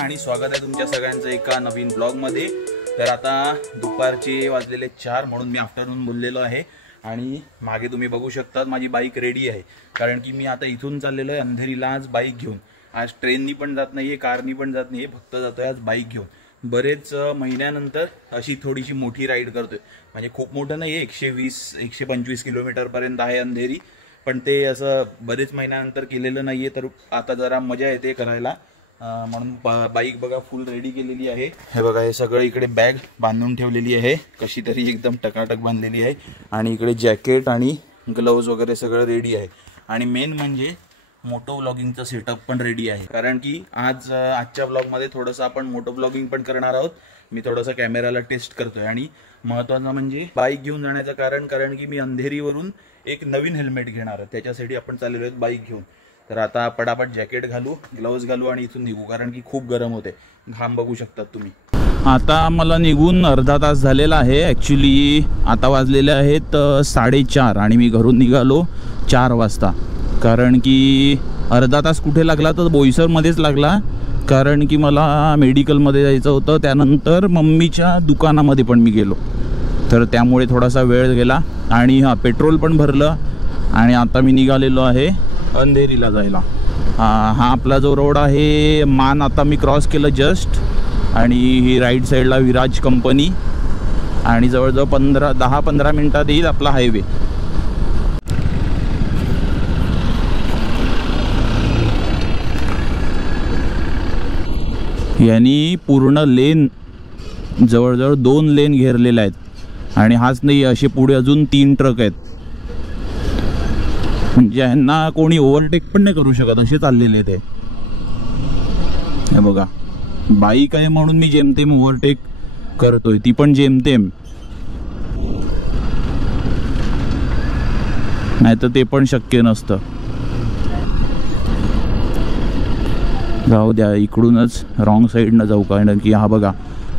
आणि स्वागत आहे तुमच्या सगळ्यांचं एका नवीन ब्लॉगमध्ये। तर आता दुपारचे वाजलेले 4 म्हणून मी आफ्टरनून बोललेलो आहे आणि मागे तुम्ही बघू शकता माझी बाईक रेडी आहे, कारण की मी आता इथून चाललेलो आहे अंधेरीला आज बाईक घेऊन। आज ट्रेननी पण जात नाहीये, कारनी पण जात नाहीये, फक्त जातोय आज बाईक घेऊन। बरेच महिन्यानंतर अशी थोडीशी मोठी राईड करतोय, म्हणजे खूप मोठं नाही, 120-125 किलोमीटर पर्यंत आहे अंधेरी, पण ते असं बरेच महिन्यानंतर केलेलं नाहीये, तर आता जरा मजा येते करायला म्हणून बाईक बघा फुल रेडी केलेली आहे। हे बघा हे सगळं इकडे बॅग बांधून ठेवलेली आहे, कशी तरी एकदम टकाटक बांधलेली आहे, आणि इकडे जॅकेट आणि ग्लोव्ज वगैरे सगळं रेडी आहे। आणि मेन म्हणजे मोटो व्लॉगिंगचा सेटअप पण रेडी आहे, कारण की आजच्या व्लॉगमध्ये थोडंसं आपण मोटो व्लॉगिंग पण करणार आहोत। मी थोडंसं कॅमेराला टेस्ट करतोय, आणि महत्त्वाचं म्हणजे बाईक घेऊन जाण्याचं कारण की मी अंधेरीवरून एक नवीन हेल्मेट घेणार आहे, त्याच्यासाठी आपण चाललेलो आहोत बाईक घेऊन। तर आता पटापट जॅकेट घालू, ग्लोव्ज घालू आणि इथून निघू, कारण की खूप गरम होते, घाम बघू शकतात तुम्ही। आता मला निघून अर्धा तास झालेला आहे, ॲक्च्युली आता वाजलेले आहेत 4:30 आणि मी घरून निघालो 4 वाजता, कारण की अर्धा तास कुठे लागला तर बोईसरमध्येच लागला, कारण की मला मेडिकलमध्ये जायचं होतं, त्यानंतर मम्मीच्या दुकानामध्ये पण मी गेलो, तर त्यामुळे थोडासा वेळ गेला। आणि पेट्रोल पण भरलं आणि आता मी निघालेलो आहे अंधेरीला जायला। हा आपला जो रोड आहे मान, आता मी क्रॉस केलं जस्ट, आणि ही राईट साईडला विराज कंपनी, आणि जवळजवळ 10-15 मिनिटात येईल आपला हायवे। यांनी पूर्ण लेन जवळजवळ 2 लेन घेरलेले आहेत, आणि हाच नाही, असे पुढे अजून 3 ट्रक आहेत, म्हणजे यांना कोणी ओव्हरटेक पण नाही करू शकत, असे चाललेले ते। हे बघा बाईक आहे म्हणून मी जेमतेम ओव्हरटेक करतोय, ती पण जेमतेम, नाही तर ते पण शक्य नसतं। जाऊ द्या, इकडूनच रॉंग साईडनं जाऊ, कारण की हा बघा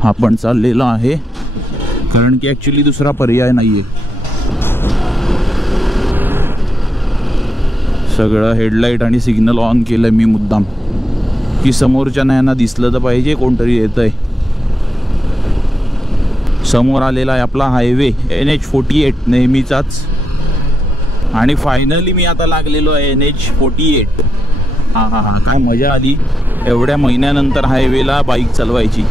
हा पण चाललेला आहे, कारण की ॲक्च्युली दुसरा पर्याय नाहीये। सगळं हेडलाईट आणि सिग्नल ऑन केलं मी मुद्दाम, की समोरच्या यांना दिसलं तर पाहिजे कोणतरी येतंय। समोर आलेला आहे आपला हायवे NH48 नेहमीचाच, आणि फायनली मी आता लागलेलो आहे NH48। हा काय मजा आली एवढ्या महिन्यानंतर हायवेला बाईक चालवायची।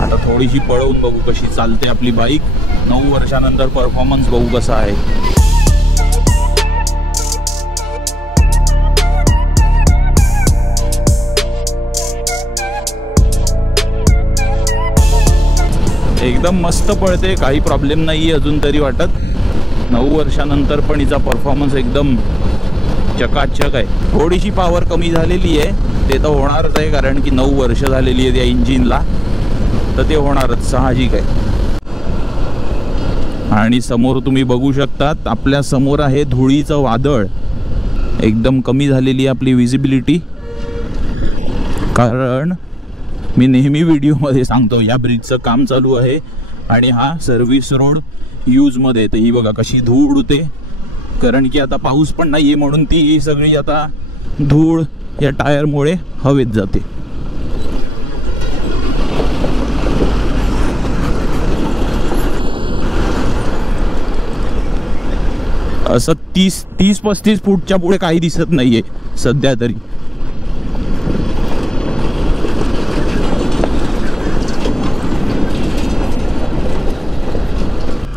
आता थोडीशी पळवून बघू कशी चालते आपली बाईक, 9 वर्षानंतर परफॉर्मन्स बघू कसा आहे। एकदम मस्त पळते, काही प्रॉब्लेम नाही आहे अजून तरी वाटत, 9 वर्षानंतर पण हिचा परफॉर्मन्स एकदम चकाचक आहे। थोडीशी पॉवर कमी झालेली आहे, ते तर होणारच आहे, कारण की 9 वर्ष झालेली आहे त्या इंजिनला, तर ते होणारच, साहजिक आहे। आणि समोर तुम्ही बघू शकतात, आपल्या समोर आहे धुळीचं वादळ, एकदम कमी झालेली आहे आपली विजिबिलिटी, कारण मी नेहमी व्हिडिओमध्ये सांगतो या ब्रिजचं काम चालू आहे आणि हा सर्व्हिस रोड यूजमध्ये, तर ही बघा कशी धूळ उडते, कारण की आता पाऊस पण नाहीये म्हणून ती सगळी आता धूळ या टायरमुळे हवेत जाते। असं 30-35 फूटच्या पुढे काही दिसत नाहीये सध्या तरी।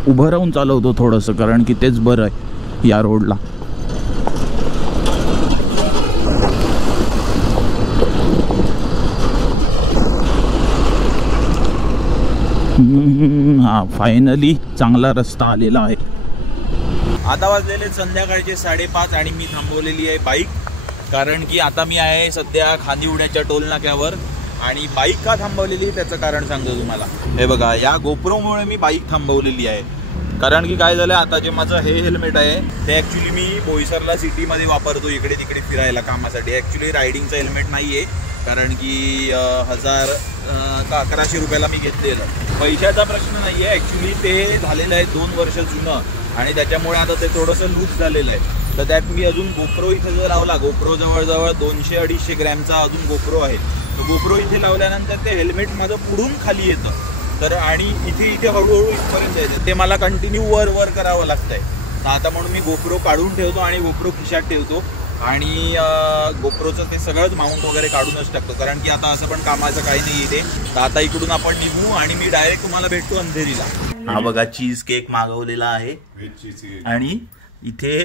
उभं राहून चालवतो थोडंसं, कारण की तेच बरं आहे या रोडला। हा फायनली चांगला रस्ता आलेला आहे। आता वाजलेले संध्याकाळचे 5:30 आणि मी थांबवलेली आहे बाईक, कारण की आता मी आहे सध्या खांदिवड्याच्या टोल नाक्यावर। आणि बाईक का थांबवलेली त्याचं कारण सांगतो तुम्हाला। हे बघा या गोप्रोमुळे मी बाईक थांबवलेली आहे, कारण की काय झालं, आता जे माझं हे हेल्मेट आहे ते ॲक्च्युली मी बोईसरला सिटीमध्ये वापरतो, इकडे तिकडे फिरायला कामासाठी। ॲक्च्युली रायडिंगचं हेल्मेट नाही आहे, कारण की 1000 का 1100 रुपयाला मी घेतलेलं, पैशाचा प्रश्न नाही आहे, ॲक्च्युली ते झालेलं आहे 2 वर्ष जुनं, आणि त्याच्यामुळे आता ते थोडंसं लूज झालेलं आहे, तर त्यात मी अजून गोप्रो इथे जो लावला, गोप्रो जवळजवळ 200-250 ग्रॅमचा अजून गोप्रो आहे. तर गोप्रो इथे लावल्यानंतर ते हेल्मेट माझं पुढून खाली येतं. तर आणि इथे हळूहळू इथपर्यंत येतं, ते मला कंटिन्यू वर करावं लागतंय. तर आता म्हणून मी गोप्रो काढून ठेवतो आणि गोप्रो खिशात ठेवतो आणि गोप्रोचं ते सगळंच माउंट वगैरे काढूनच टाकतो, कारण की आता असं पण कामाचं काही नाही इथे. तर आता इकडून आपण निघू आणि मी डायरेक्ट तुम्हाला भेटतो अंधेरीला. हा बघा चीज केक मागवलेला आहे आणि इथे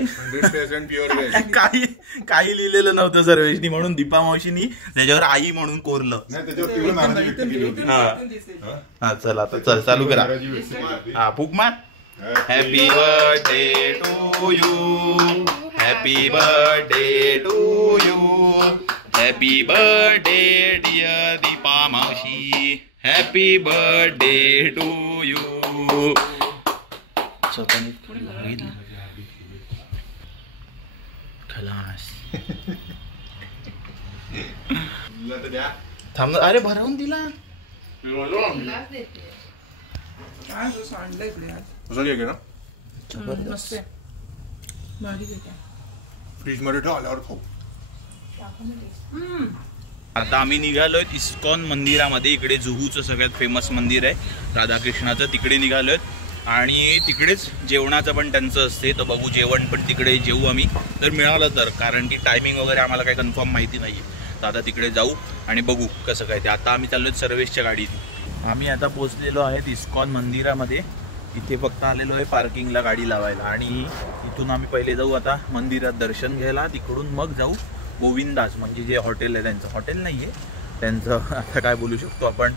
काही लिहिलेलं नव्हतं सर्वेशनी, म्हणून दीपा मावशीनी त्याच्यावर आई म्हणून कोरलं. हा चल आता चल चालू करा. हा फूक मार. Happy birthday to you, happy birthday to you, happy birthday dear Deepa मावशी, हॅपी बर्थडे टू यू. खलास थांब. अरे भरवून दिला. फ्रीज मध्ये ठेव, आल्यावर खाऊ. आता आम्ही निघालोय इस्कॉन मंदिरामध्ये. इकडे जुहूचं सगळ्यात फेमस मंदिर आहे राधाकृष्णाचं, तिकडे निघालोय. आणि तिकडेच जेवणाचं पण त्यांचं असते. तर बघू जेवण पण तिकडे जेवू आम्ही तर मिळालं तर, कारण की टायमिंग वगैरे आम्हाला काही कन्फर्म माहिती नाही आहे. तर आता तिकडे जाऊ आणि बघू कसं काय ते. आता आम्ही चाललो सर्वेसच्या गाडीत. आम्ही आता पोहोचलेलो आहेत इस्कॉन मंदिरामध्ये. इथे फक्त आलेलो आहे पार्किंगला गाडी लावायला आणि इथून आम्ही पहिले जाऊ आता मंदिरात दर्शन घ्यायला. तिकडून मग जाऊ गोविंदास, म्हणजे जे हॉटेल आहे त्यांचं, हॉटेल नाही आहे त्यांचं, आता काय बोलू शकतो आपण,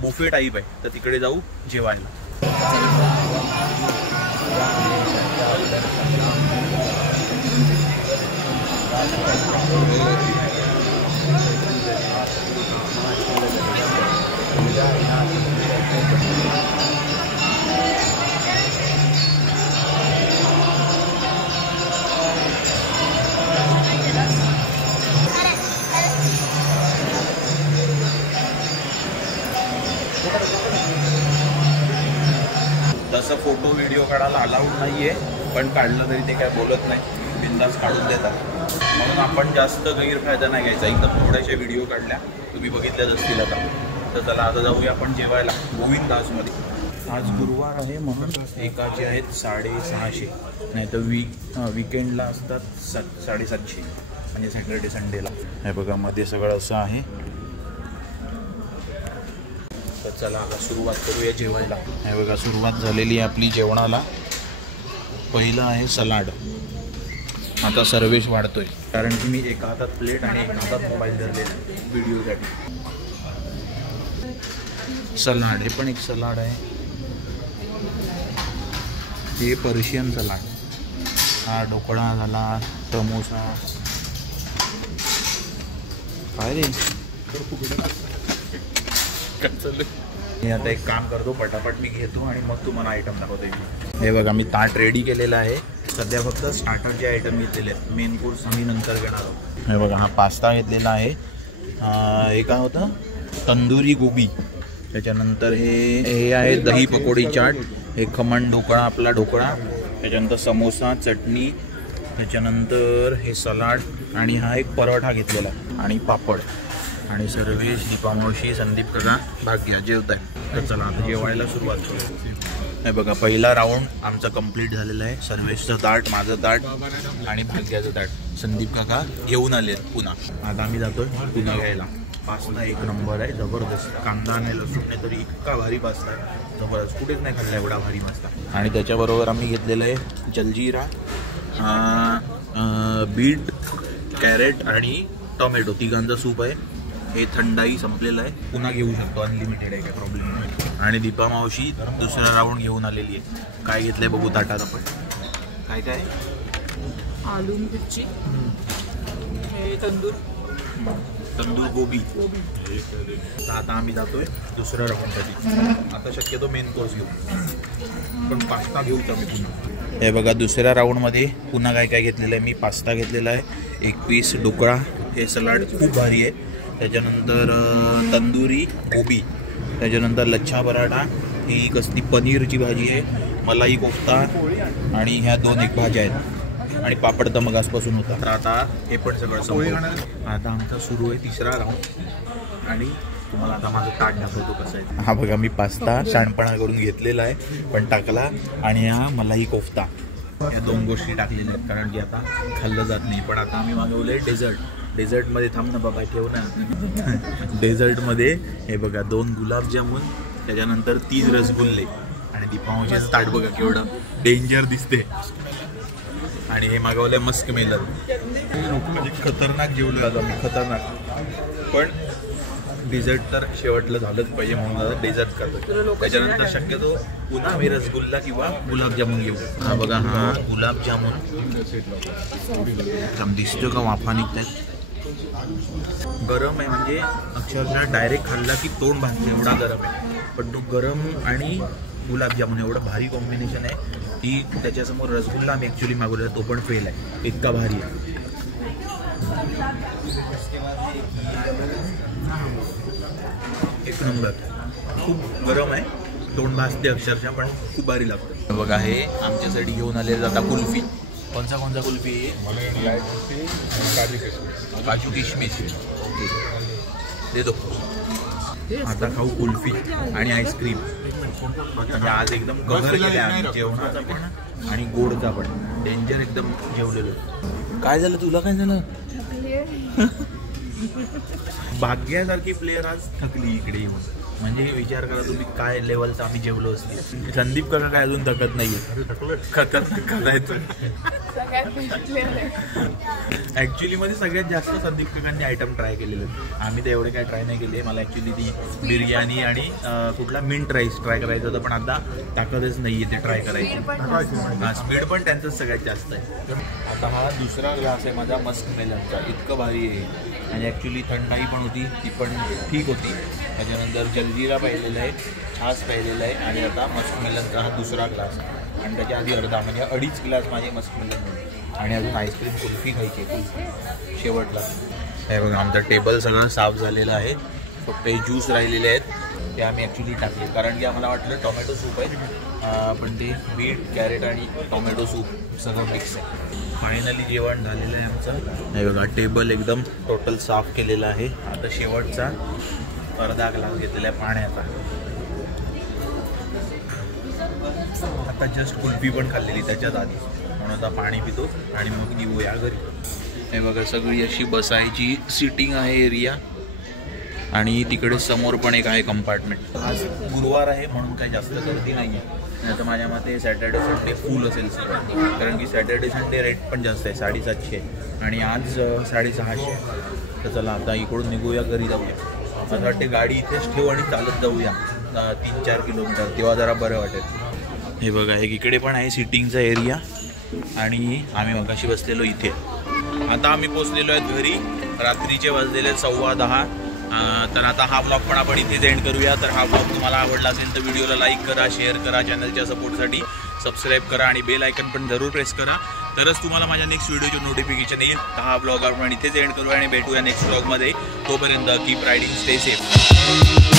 बुफे टाईप आहे. तर तिकडे जाऊ जेवायला. तसं फोटो व्हिडिओ काढायला अलाउड नाही आहे, पण काढलं तरी ते काय बोलत नाही, बिंदास काढून देतात. म्हणून आपण जास्त गैरफायदा नाही घ्यायचा. एकदम थोड्याशा व्हिडिओ काढल्या, तुम्ही बघितल्याच असतील आता. तर चला आता जाऊया आपण जेवायला गोविंदासमध्ये. आज गुरुवार आहे म्हणून एकाचे आहेत 650, नाही तर विकेंडला असतात 750, म्हणजे सॅटर्डे संडेला. हे बघा मध्ये सगळं असं आहे. तर चला आता सुरुवात करूया जेवायला. हे बघा सुरुवात झालेली आहे आपली जेवणाला. पहिलं आहे सलाड. आता सर्वेश वाढतोय कारण की मी एका हातात प्लेट आणि एका हातात मोबाईल धरलेला व्हिडिओसाठी. सलाड, हे पण एक सलाड आहे. हे पर्शियन सलाड. हा ढोकळा झाला, समोसा. काय रे मी आता एक काम करतो, पटापट मी घेतो आणि मग तुम्हाला आयटम दाखवतो. हे बघा मी ताट रेडी केलेलं आहे. सध्या फक्त स्टार्टरचे आयटम घेतलेले आहेत, मेन कोर्स आम्ही नंतर घेणार आहोत. हे बघा हा पास्ता घेतलेला आहे. हे काय होतं, तंदुरी गोबी. त्याच्यानंतर हे आहे दही पकोडी चाट. हे खमण ढोकळा, आपला ढोकळा. त्याच्यानंतर समोसा, चटणी. त्याच्यानंतर हे सलाड आणि हा एक परोठा घेतलेला आणि पापड. आणि सर्वेश, दीपा मावशी, संदीप काका, भाग्या जेवत आहे. तर चला आता जेवायला सुरुवात करू. हे बघा पहिला राऊंड आमचा कंप्लीट झालेला आहे. सर्वेशचं ताट, माझं ताट आणि भाग्याचं ताट. संदीप काका घेऊन आले पुन्हा. आता आम्ही जातोय पुन्हा घ्यायला. पास्ता एक नंबर आहे, जबरदस्त. कांदा नाही, लसूण नाही, तरी इतका भारी पास्ता आहे, जबरदस्त. कुठेच नाही खाल्ला एवढा भारी पास्ता. आणि त्याच्याबरोबर आम्ही घेतलेलं आहे जलजिरा, बीट, कॅरेट आणि टोमॅटो, तिघांचा सूप आहे. हे थंडाई संपलेलं आहे, पुन्हा घेऊ शकतो, अनलिमिटेड आहे, काय प्रॉब्लेम नाही. आणि दीपा मावशी दुसरा राऊंड घेऊन आलेली आहे. काय घेतलंय बघू ताटात आपण. काय काय, आलू मिरची, तंदूर गोबी. आता आम्ही जातोय दुसऱ्या राऊंडसाठी. आता शक्यतो मेन कोर्स घेऊ, पण पास्ता घेऊ आम्ही पुन्हा. हे बघा दुसऱ्या राऊंडमध्ये पुन्हा काय काय घेतलेलं आहे मी. पास्ता घेतलेला आहे, एक पीस ढोकळा, हे सलाड खूप भारी आहे. त्याच्यानंतर तंदुरी गोबी, त्याच्यानंतर लच्छा पराठा, ही कसली पनीरची भाजी आहे, मलाई कोफ्ता आणि ह्या 2 एक भाज्या आहेत. आणि पापड तर मग आजपासून होता. तर आता हे पण सगळं संपवलं. आता आमचा सुरू आहे 3रा राऊंड आणि तुम्हाला आता माझं ताट दाखवतो कसं आहे. हा बघा मी पास्ता शहाणपणा करून घेतलेला आहे पण टाकला आणि हा मलाई कोफ्ता या 2 गोष्टी टाकलेल्या आहेत कारण की आता खाल्लं जात नाही. पण आता आम्ही मागवले डेझर्टमध्ये थांब ना बाबा ठेव ना. डेझर्टमध्ये हे बघा 2 गुलाबजामुन त्याच्यानंतर 3 रसगुल्ले आणि दीपावलीचं ताट बघा केवढं डेंजर दिसते. आणि हे मागवलं मस्क मेलन. खतरनाक जेवलो आता मी खतरनाक. पण डेझर्ट तर शेवटला झालंच पाहिजे म्हणून आता डेझर्ट करतो. त्याच्यानंतर शक्यतो पुन्हा आम्ही रसगुल्ला किंवा गुलाबजामुन घेऊ. हा बघा हा गुलाबजामुन दिसतो का वाफा निघतात. गरम आहे म्हणजे अक्षरशः डायरेक्ट खाल्ला की तोंड भाजणे एवढा गरम आहे. पण तो गरम आणि गुलाबजामुन एवढं भारी कॉम्बिनेशन आहे की त्याच्यासमोर रसगुल्ला आम्ही ॲक्च्युली मागवलेला तो पण फेल आहे. इतका भारी आहे. एक नंबर. खूप गरम आहे तोंड भाजते अक्षरशः पण खूप भारी लागतं. बघा हे आमच्यासाठी घेऊन आले जाता कुल्फी. कोणता कुल्फी काजू किशमिश दे दो. आता खाऊ कुल्फी आणि आईस्क्रीम. म्हणजे आज एकदम कव्हर केले आम्ही जेवणाचा पण आणि गोडचा पण. डेंजर एकदम जेवलेलो. काय झालं तुला काय झालं. भाग्यासारखी प्लेयर आज थकली इकडे येऊन. म्हणजे विचार करा तुम्ही काय लेवलचा आम्ही जेवलो असते. संदीप काका काय अजून थकत नाहीये. खतरनाक करायचं. ऍक्च्युली मध्ये सगळ्यात जास्त संदीप काकांनी आयटम ट्राय केलेले. आम्ही तर एवढे काय ट्राय नाही केले. मला ऍक्च्युली ती बिर्याणी आणि कुठला मिंट राईस ट्राय करायचं होतं पण आता ताकदच नाहीये ते ट्राय करायची. स्पीड पण त्यांचंच सगळ्यात जास्त आहे. आता हा 2रा ग्लास आहे माझा मस्क मेलनचा. इतकं भारी आहे आणि ॲक्च्युली थंडाई पण होती ती पण ठीक होती. त्याच्यानंतर जलजीरा पाहिलेला आहे, छास पाहिलेला आहे आणि आता मस्क मेलनचा हा 2रा ग्लास आणि त्याच्या आधी अर्धा म्हणजे 2.5 ग्लास माझे मस्क मेलन आणि अजून आईस्क्रीम कुल्फी खायची. कुल्फी शेवटला. हे बघा आमचा टेबल सगळं साफ झालेलं आहे. फक्त हे ज्यूस राहिलेले आहेत ते आम्ही ॲक्च्युली टाकले कारण की आम्हाला वाटलं टोमॅटो सूप आहे पण ते बीट कॅरेट आणि टोमॅटो सूप सगळं मिक्स आहे. फायनली जेवण झालेलं आहे आमचं. हे बघा टेबल एकदम टोटल साफ केलेलं आहे. आता शेवटचा अर्धा ग्लास घेतलेला आहे पाण्याचा. आता जस्ट कुल्फी पण खाल्लेली त्याच्यात आधी म्हणून आता पाणी पितो आणि मग निघूया घरी. हे बघा सगळी अशी बसायची सिटिंग आहे एरिया आणि तिकडे समोर पण एक आहे कंपार्टमेंट. आज गुरुवार आहे म्हणून काही जास्त गर्दी नाही आहे. नाही तर माझ्या मते सॅटर्डे संडे फुल असेल सगळं कारण की सॅटर्डे संडे रेट पण जास्त आहे. 750 आणि आज 650. तर चला आता इकडून निघूया घरी जाऊया. असं वाटते गाडी इथेच ठेवू आणि चालत जाऊया 3-4 किलोमीटर तेव्हा जरा बरं वाटेल. हे बघा एक इकडे पण आहे सिटिंगचा एरिया आणि आम्ही मगाशी बसलेलो इथे. आता आम्ही पोचलेलो आहेत घरी. रात्रीचे वाजलेले 10:15. तर आता हा ब्लॉग पण आपण इथेच एंड करूया. तर हा ब्लॉग तुम्हाला आवडला असेल तर व्हिडिओला लाईक करा, शेअर करा, चॅनलच्या सपोर्टसाठी सबस्क्राईब करा आणि बेल आयकन पण जरूर प्रेस करा तरच तुम्हाला माझ्या नेक्स्ट व्हिडिओचे नोटिफिकेशन येईल. हा ब्लॉग आपण इथेच एंड करूया आणि भेटूया नेक्स्ट ब्लॉगमध्ये. तोपर्यंत कीप रायडिंग, स्टे सेफ.